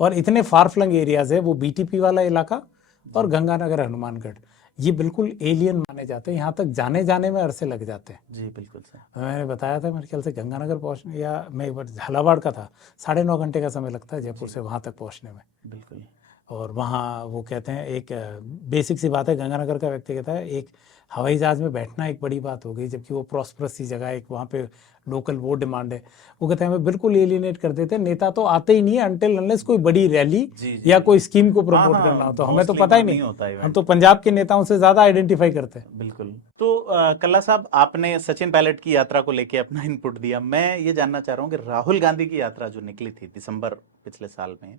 और इतने फार फ्लंग एरियाज है वो बीटीपी वाला इलाका और गंगानगर हनुमानगढ़, ये बिल्कुल एलियन माने जाते हैं। यहाँ तक जाने में अरसे लग जाते हैं। जी बिल्कुल सर। मैंने बताया था मेरे ख्याल से गंगानगर पहुँचने, या मैं एक बार झालावाड़ का था, 9.5 घंटे का समय लगता है जयपुर से वहाँ तक पहुँचने में। बिल्कुल। और वहाँ वो कहते हैं, एक बेसिक सी बात है, गंगानगर का व्यक्ति कहता है एक हवाई जहाज में बैठना एक बड़ी बात हो गई, जबकि वो प्रॉस्परस सी जगह है, एक वहाँ पे लोकल वो डिमांड है। वो कहते हैं हमें बिल्कुल एलिनेट कर देते हैं, नेता तो आते ही नहीं है अनटिल अनलेस कोई बड़ी रैली या कोई स्कीम को प्रमोट करना हो, तो हमें तो पता ही नहीं होता है। हम तो पंजाब के नेताओं से ज्यादा आइडेंटिफाई करते हैं। बिल्कुल। तो कल्ला साहब, आपने सचिन पायलट की यात्रा को लेके अपना इनपुट दिया। मैं ये जानना चाह रहा हूँ कि राहुल गांधी की यात्रा जो निकली थी दिसंबर पिछले साल में,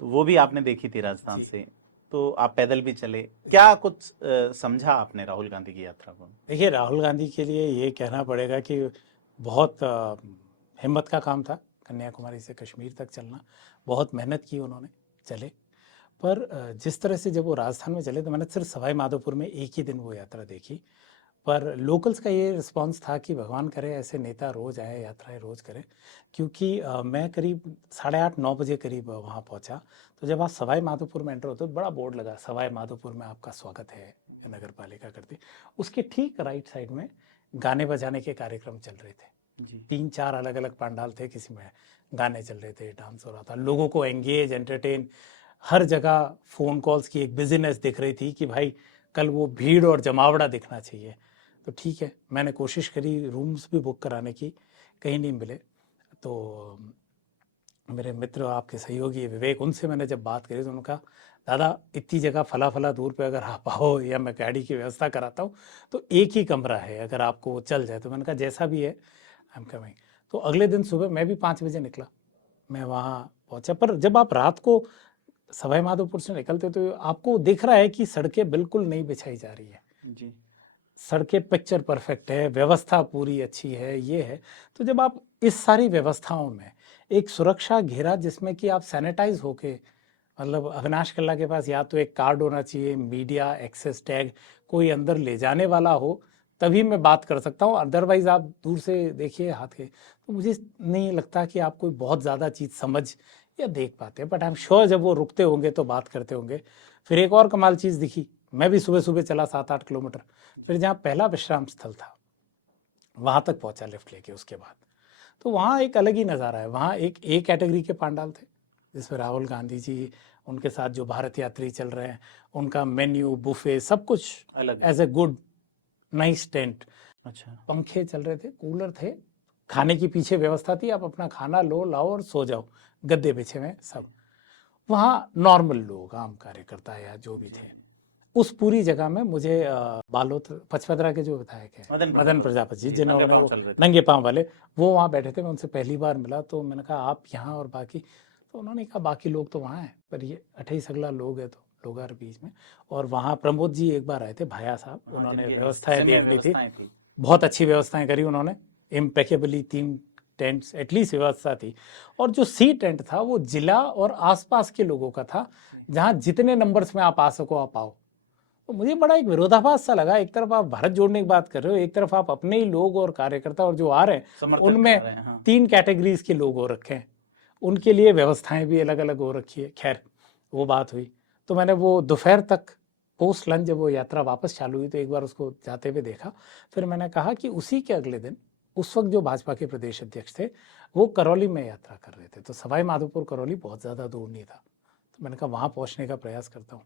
तो वो भी आपने देखी थी राजस्थान से, तो आप पैदल भी चले, क्या कुछ समझा आपने राहुल गांधी की यात्रा को? देखिए राहुल गांधी के लिए ये कहना पड़ेगा कि बहुत हिम्मत का काम था कन्याकुमारी से कश्मीर तक चलना, बहुत मेहनत की उन्होंने, चले। पर जिस तरह से जब वो राजस्थान में चले तो मैंने सिर्फ सवाई माधोपुर में एक ही दिन वो यात्रा देखी, पर लोकल्स का ये रिस्पांस था कि भगवान करे ऐसे नेता रोज आए, यात्राएं रोज करें। क्योंकि मैं करीब 8:30-9 बजे करीब वहाँ पहुँचा, तो जब आप सवाई माधोपुर में एंटर होते हो तो बड़ा बोर्ड लगा, सवाई माधोपुर में आपका स्वागत है, नगर पालिका करती। उसके ठीक राइट साइड में गाने बजाने के कार्यक्रम चल रहे थे। 3-4 अलग अलग पंडाल थे, किसी में गाने चल रहे थे, डांस हो रहा था, लोगों को एंगेज, एंटरटेन, हर जगह फ़ोन कॉल्स की एक बिजीनेस दिख रही थी कि भाई कल वो भीड़ और जमावड़ा दिखना चाहिए। तो ठीक है, मैंने कोशिश करी रूम्स भी बुक कराने की, कहीं नहीं मिले। तो मेरे मित्र आपके सहयोगी विवेक, उनसे मैंने जब बात करी तो उन्होंने कहा दादा इतनी जगह फला दूर पे अगर आप आओ या मैं गाड़ी की व्यवस्था कराता हूँ तो एक ही कमरा है, अगर आपको चल जाए। तो मैंने कहा जैसा भी है आई एम कमिंग। तो अगले दिन सुबह मैं भी 5 बजे निकला, मैं वहाँ पहुँचा। पर जब आप रात को सवाई माधोपुर से निकलते तो आपको दिख रहा है कि सड़कें बिल्कुल नहीं बिछाई जा रही है जी, सड़कें पिक्चर परफेक्ट है, व्यवस्था पूरी अच्छी है, ये है। तो जब आप इस सारी व्यवस्थाओं में एक सुरक्षा घेरा जिसमें कि आप सैनिटाइज होके, मतलब अविनाश कल्ला के पास या तो एक कार्ड होना चाहिए, मीडिया एक्सेस टैग, कोई अंदर ले जाने वाला हो, तभी मैं बात कर सकता हूँ। अदरवाइज आप दूर से देखिए हाथ के, तो मुझे नहीं लगता कि आप कोई बहुत ज़्यादा चीज़ समझ या देख पाते हैं। बट आई एम श्योर जब वो रुकते होंगे तो बात करते होंगे। फिर एक और कमाल चीज़ दिखी, मैं भी सुबह सुबह चला 7-8 किलोमीटर, फिर जहाँ पहला विश्राम स्थल था वहाँ तक पहुँचा लिफ्ट लेके। उसके बाद तो वहाँ एक अलग ही नज़ारा है। वहाँ एक ए कैटेगरी के पंडाल थे जिसमें राहुल गांधी जी, उनके साथ जो भारत यात्री चल रहे हैं, उनका मेन्यू, बुफे, सब कुछ अलग as a good nice tent. अच्छा, पंखे चल रहे थे, कूलर थे, खाने की पीछे व्यवस्था थी, आप अपना खाना लो, लाओ और सो जाओ, गद्दे बिछे हुए सब। वहाँ नॉर्मल लोग, आम कार्यकर्ता या जो भी थे। उस पूरी जगह में मुझे बालोद पचपदरा के जो विधायक हैं मदन प्रजापति जी, जिन्होंने वो नंगे पाँव वाले, वो वहाँ बैठे थे। मैं उनसे पहली बार मिला तो मैंने कहा आप यहाँ और बाकी, तो उन्होंने कहा बाकी लोग तो वहाँ हैं पर ये 28 अगला लोग है तो लोग आ बीच में। और वहाँ प्रमोद जी एक बार आए थे, भाया साहब, उन्होंने व्यवस्थाएं देखनी थी, बहुत अच्छी व्यवस्थाएं करी उन्होंने, इम्पेकेबली 3 टेंट्स एटलीस्ट व्यवस्था थी। और जो सी टेंट था वो जिला और आसपास के लोगों का था, जहाँ जितने नंबर्स में आप आ सको आप आओ। तो मुझे बड़ा एक विरोधाभास सा लगा, एक तरफ आप भारत जोड़ने की बात कर रहे हो, एक तरफ आप अपने ही लोग और कार्यकर्ता और जो आ रहे हैं उनमें 3 कैटेगरीज के लोग हो रखे हैं, उनके लिए व्यवस्थाएं भी अलग अलग हो रखी है। खैर वो बात हुई। तो मैंने वो दोपहर तक पोस्ट लंच जब वो यात्रा वापस चालू हुई तो एक बार उसको जाते हुए देखा। फिर मैंने कहा कि उसी के अगले दिन उस वक्त जो भाजपा के प्रदेश अध्यक्ष थे वो करौली में यात्रा कर रहे थे, तो सवाई माधोपुर करौली बहुत ज़्यादा दूर नहीं था। तो मैंने कहा वहाँ पहुँचने का प्रयास करता हूँ।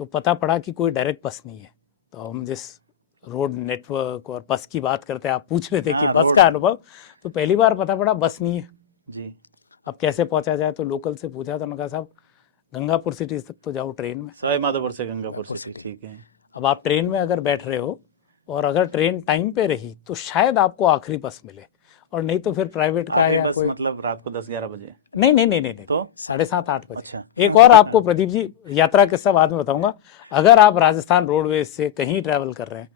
तो पता पड़ा कि कोई डायरेक्ट बस नहीं है। तो हम जिस रोड नेटवर्क और बस की बात करते हैं, आप पूछ रहे थे कि बस का अनुभव, तो पहली बार पता पड़ा बस नहीं है जी। अब कैसे पहुंचा जाए, तो लोकल से पूछा तो उन्होंने कहा साहब गंगापुर सिटी तक तो जाओ ट्रेन में, सवाई माधोपुर से गंगापुर सिटी, ठीक है। अब आप ट्रेन में अगर बैठ रहे हो और अगर ट्रेन टाइम पे रही तो शायद आपको आखिरी बस मिले, और नहीं तो फिर प्राइवेट का या कोई, मतलब रात को 10-11 बजे, नहीं तो 7:30-8 बजे। अच्छा। एक और आपको प्रदीप जी यात्रा किस्सा बाद में बताऊंगा। अगर आप राजस्थान रोडवेज से कहीं ट्रैवल कर रहे हैं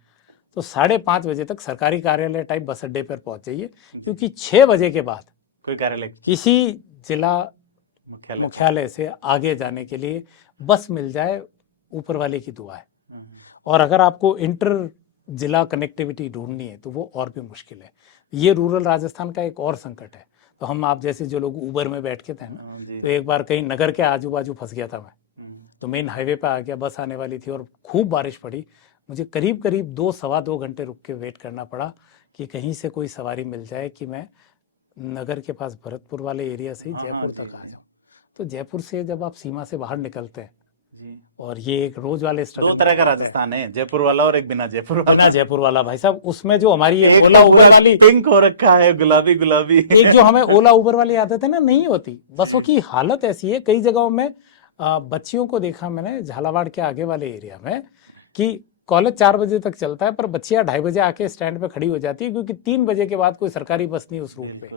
तो 5:30 बजे तक सरकारी कार्यालय टाइप बस अड्डे पर पहुंच जाइए, क्योंकि 6 बजे के बाद कोई कार्यालय, किसी जिला मुख्यालय से आगे जाने के लिए बस मिल जाए ऊपर वाले की दुआ है। और अगर आपको इंटर जिला कनेक्टिविटी ढूंढनी है तो वो और भी मुश्किल है। ये रूरल राजस्थान का एक और संकट है। तो हम आप जैसे जो लोग ऊबर में बैठ के थे ना, तो एक बार कहीं नगर के आजू बाजू फंस गया था मैं, तो मेन हाईवे पे आ गया, बस आने वाली थी और खूब बारिश पड़ी, मुझे करीब करीब 2-2.25 घंटे रुक के वेट करना पड़ा कि कहीं से कोई सवारी मिल जाए कि मैं नगर के पास भरतपुर वाले एरिया से ही जयपुर तक आ जाऊँ। तो जयपुर से जब आप सीमा से बाहर निकलते हैं, और ये एक रोज वाले स्ट्रगल, 2 तरह का राजस्थान है, जयपुर वाला और एक बिना जयपुर वाला भाई साहब। उसमें जो हमारी ये ओला उबर वाली पिंक हो रखा है, गुलाबी गुलाबी, एक जो हमें ओला उबर वाली आदत है ना, नहीं होती। बसों की हालत ऐसी है, कई जगहों में बच्चियों को देखा मैंने झालावाड़ के आगे वाले एरिया में कि कॉलेज 4 बजे तक चलता है पर बच्चियां 2:30 बजे आके स्टैंड पे खड़ी हो जाती है, क्योंकि 3 बजे के बाद कोई सरकारी बस नहीं उस रूट पे।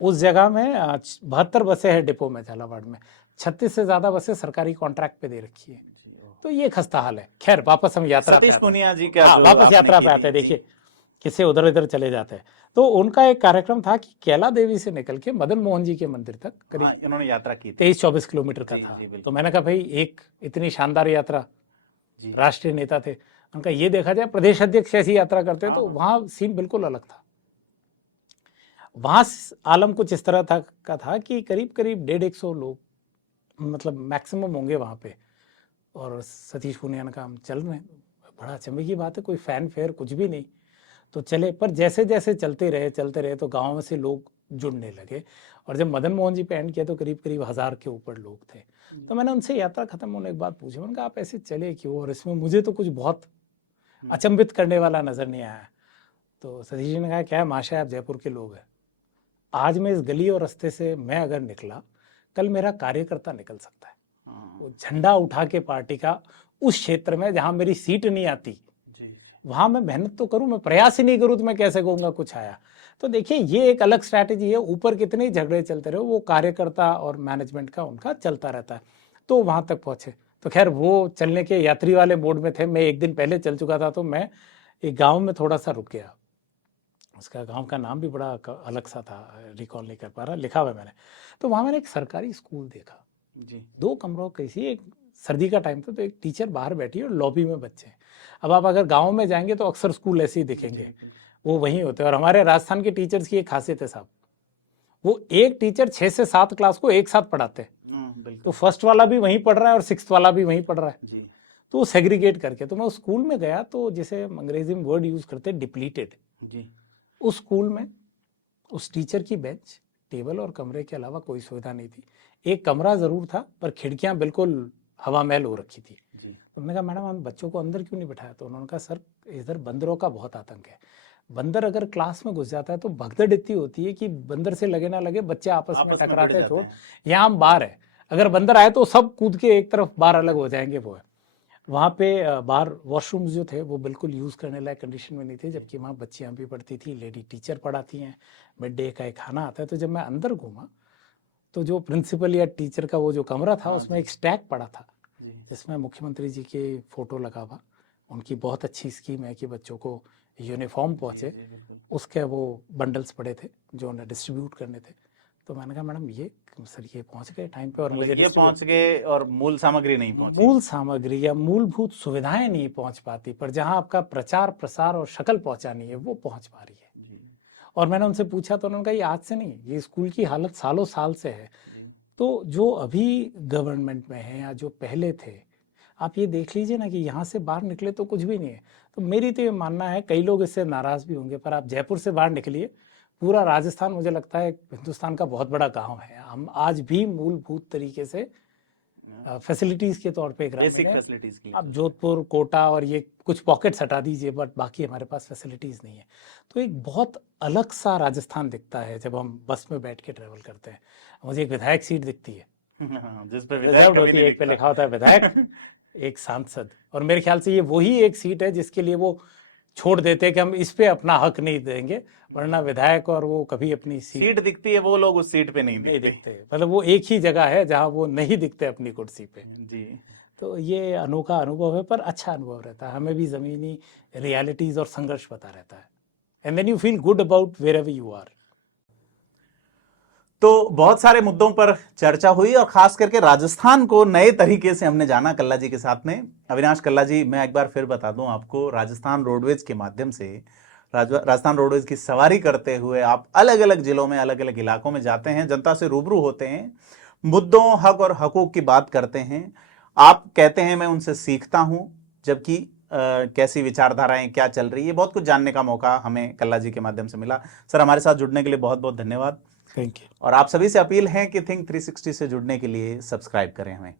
उस जगह में 72 बसें हैं डिपो में झालावाड़ में, 36 से ज्यादा बसें सरकारी कॉन्ट्रैक्ट पे दे रखी है। तो ये खस्ता हाल है। खैर वापस हम यात्रा पे वापस यात्रा पे आते हैं। देखिए किसे उधर इधर चले जाते हैं। तो उनका एक कार्यक्रम था कि कैला देवी से निकल के मदन मोहन जी के मंदिर तक करीब उन्होंने यात्रा की, 23-24 किलोमीटर का था। तो मैंने कहा भाई एक इतनी शानदार यात्रा, राष्ट्रीय नेता थे, उनका ये देखा जाए प्रदेश अध्यक्ष ऐसी यात्रा करते तो वहां सीन बिल्कुल अलग था। वहां आलम कुछ इस तरह था कि करीब करीब 150 लोग मतलब मैक्सिमम होंगे वहां पे, और सतीश पूनिया का हम चल रहे हैं। बड़ा अचंभे की बात है, कोई फैन फेयर कुछ भी नहीं, तो चले। पर जैसे जैसे चलते रहे तो गाँव में से लोग जुड़ने लगे, और जब मदन मोहन जी पे एंड किया तो करीब करीब 1000 के ऊपर लोग थे। तो मैंने उनसे यात्रा खत्म होने के बाद पूछा, मैंने कहा आप ऐसे चले क्यों, और इसमें मुझे तो कुछ बहुत अचंभित करने वाला नजर नहीं आया। तो सतीश जी ने कहा क्या है माशा, आप जयपुर के लोग हैं, आज मैं इस गली और रास्ते से मैं अगर निकला, कल मेरा कार्यकर्ता निकल सकता है, वो झंडा उठा के पार्टी का उस क्षेत्र में जहां मेरी सीट नहीं आती, वहां मैं मेहनत तो करूं, मैं प्रयास ही नहीं करूं तो मैं कैसे कहूंगा कुछ आया। तो देखिए ये एक अलग स्ट्रैटेजी है, ऊपर कितने झगड़े चलते रहे वो कार्यकर्ता और मैनेजमेंट का उनका चलता रहता है। तो वहां तक पहुंचे। तो खैर वो चलने के यात्री वाले मोड में थे, मैं एक दिन पहले चल चुका था, तो मैं एक गाँव में थोड़ा सा रुक गया। उसका गांव का नाम भी बड़ा अलग सा था, रिकॉल नहीं कर पा रहा, लिखा हुआ मैंने। तो वहाँ मैंने एक सरकारी स्कूल देखा जी, 2 कमरों कैसी, एक सर्दी का टाइम था तो एक टीचर बाहर बैठी और लॉबी में बच्चे। अब आप अगर गांव में जाएंगे तो अक्सर स्कूल ऐसे ही दिखेंगे, वो वहीं होते हैं। और हमारे राजस्थान के टीचर्स की एक खासियत है साहब, वो एक टीचर 6 से 7 क्लास को एक साथ पढ़ाते हैं। तो फर्स्ट वाला भी वहीं पढ़ रहा है और 6th वाला भी वहीं पढ़ रहा है, तो वो सेग्रीगेट करके। तो मैं उस स्कूल में गया तो जिसे अंग्रेजी में वर्ड यूज करते हैं डिप्लीटेड जी, उस स्कूल में उस टीचर की बेंच, टेबल और कमरे के अलावा कोई सुविधा नहीं थी। एक कमरा ज़रूर था पर खिड़कियां बिल्कुल हवा महल हो रखी थी। तो हमने कहा मैडम हम बच्चों को अंदर क्यों नहीं बिठाया? तो उन्होंने कहा सर इधर बंदरों का बहुत आतंक है, बंदर अगर क्लास में घुस जाता है तो भगदड़ इतनी होती है कि बंदर से लगे ना लगे बच्चे आपस में टकराते हैं। छोड़, यहाँ हम बाहर है, अगर बंदर आए तो सब कूद के एक तरफ बाहर अलग हो जाएंगे। वो है वहाँ पे बाहर वॉशरूम्स जो थे वो बिल्कुल यूज़ करने लायक कंडीशन में नहीं थे, जबकि वहाँ बच्चियाँ भी पढ़ती थी, लेडी टीचर पढ़ाती हैं, मिड डे का एक खाना आता है। तो जब मैं अंदर घूमा तो जो प्रिंसिपल या टीचर का वो जो कमरा था उसमें एक स्टैक पड़ा था जिसमें मुख्यमंत्री जी के फोटो लगा हुआ। उनकी बहुत अच्छी स्कीम है कि बच्चों को यूनिफॉर्म पहुँचे, उसके वो बंडल्स पड़े थे जो उन्हें डिस्ट्रीब्यूट करने थे। तो मैंने कहा मैडम ये सर ये पहुंच गए टाइम पे और मुझे ये पहुंच गए और मूल सामग्री नहीं पहुंची। मूल सामग्री या मूलभूत सुविधाएं नहीं पहुंच पाती, पर जहां आपका प्रचार प्रसार और शक्ल पहुंचानी है वो पहुंच पा रही है। और मैंने उनसे पूछा तो उन्होंने कहा ये आज से नहीं, ये स्कूल की हालत सालों साल से है। तो जो अभी गवर्नमेंट में है या जो पहले थे, आप ये देख लीजिए ना कि यहाँ से बाहर निकले तो कुछ भी नहीं है। तो मेरी तो ये मानना है, कई लोग इससे नाराज भी होंगे, पर आप जयपुर से बाहर निकलिए, पूरा राजस्थान मुझे लगता है हिंदुस्तान का बहुत बड़ा गांव है। हम आज भी मूलभूत तरीके से फैसिलिटीज के तौर पे ग्रामीण है। अब जोधपुर, कोटा और ये कुछ पॉकेट्स हटा दीजिए, बट बाकी हमारे पास फैसिलिटीज नहीं है। तो एक बहुत अलग सा राजस्थान दिखता है जब हम बस में बैठ के ट्रेवल करते हैं। मुझे एक विधायक सीट दिखती है जिस पे रिजर्व होती है, एक पे लिखा होता है विधायक एक सांसद, और मेरे ख्याल से ये वही एक सीट है जिसके लिए वो छोड़ देते हैं कि हम इस पे अपना हक नहीं देंगे, वरना विधायक और वो कभी अपनी सीट दिखती है, वो लोग उस सीट पे नहीं दिखते। मतलब वो एक ही जगह है जहां वो नहीं दिखते अपनी कुर्सी पे जी। तो ये अनोखा अनुभव है, पर अच्छा अनुभव रहता है। हमें भी जमीनी रियलिटीज और संघर्ष पता रहता है, and then you feel good about wherever you are. तो बहुत सारे मुद्दों पर चर्चा हुई और खास करके राजस्थान को नए तरीके से हमने जाना कल्ला जी के साथ में। अविनाश कल्ला जी, मैं एक बार फिर बता दूं आपको, राजस्थान रोडवेज के माध्यम से राजस्थान रोडवेज की सवारी करते हुए आप अलग अलग जिलों में, अलग अलग इलाकों में जाते हैं, जनता से रूबरू होते हैं, मुद्दों, हक और हकूक की बात करते हैं। आप कहते हैं मैं उनसे सीखता हूं, जबकि कैसी विचारधाराएं क्या चल रही है, बहुत कुछ जानने का मौका हमें कल्ला जी के माध्यम से मिला। सर, हमारे साथ जुड़ने के लिए बहुत बहुत धन्यवाद। Thank you. और आप सभी से अपील है कि थिंक 360 से जुड़ने के लिए सब्सक्राइब करें हमें।